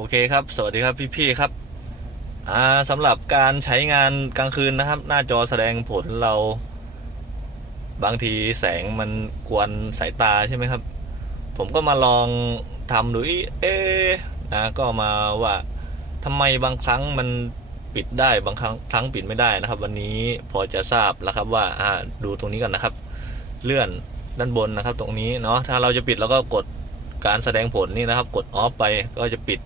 โอเคครับ สวัสดีครับพี่ๆครับอ่าสำหรับการใช้งานกลางคืนนะครับ หน้าจอแสดงผลเรา บางทีแสงมันกวนสายตาใช่ไหมครับ ผมก็มาลองทำดูอีเอ๊นะก็มาว่าทำไมบางครั้งมันปิดได้บางครั้งครั้งปิดไม่ได้นะครับ วันนี้พอจะทราบแล้วครับว่าอ่าดูตรงนี้กันนะครับ เลื่อนด้านบนนะครับ ตรงนี้เนาะถ้าเราจะปิดเราก็กดการแสดงผลนี่นะครับ กดออฟไปก็จะปิด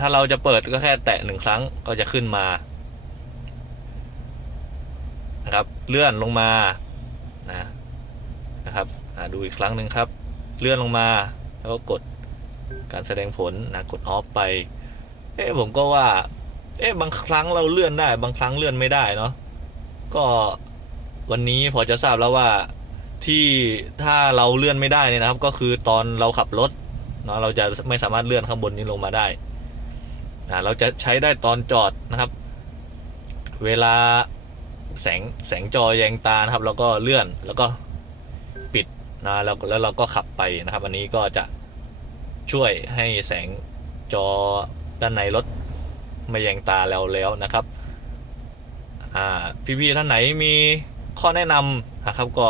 ถ้าเราจะเปิดก็แค่แตะหนึ่งครั้งก็จะขึ้นมานะครับเลื่อนลงมานะนะครับดูอีกครั้งหนึ่งครับ เลื่อนลงมาแล้วก็กดการแสดงผลนะกดออฟไปเอ๊ะผมก็ว่าเอ๊ะบางครั้งเราเลื่อนได้ บางครั้งเลื่อนไม่ได้เนาะก็วันนี้พอจะทราบแล้วว่าที่ถ้าเราเลื่อนไม่ได้เนี่ยนะครับ ก็คือตอนเราขับรถเนาะเราจะไม่สามารถเลื่อนข้างบนนี้ลงมาได้ เราจะใช้ได้ตอนจอดนะครับ เวลาแสงแสงจอแยงตานะครับ แล้วก็เลื่อนแล้วก็ปิดนะแล้วแล้วเราก็ขับไปนะครับ อันนี้ก็จะช่วยให้แสงจอด้านในรถไม่แยงตาแล้วแล้วนะครับอ่าพี่ๆท่านไหนมีข้อแนะนำนะครับก็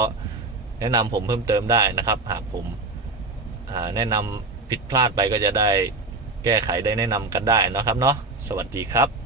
แนะนำผมเพิ่มเติมได้นะครับ หากผมแนะนำผิดพลาดไปก็จะได้ แก้ไขได้แนะนำกันได้นะครับเนาะสวัสดีครับ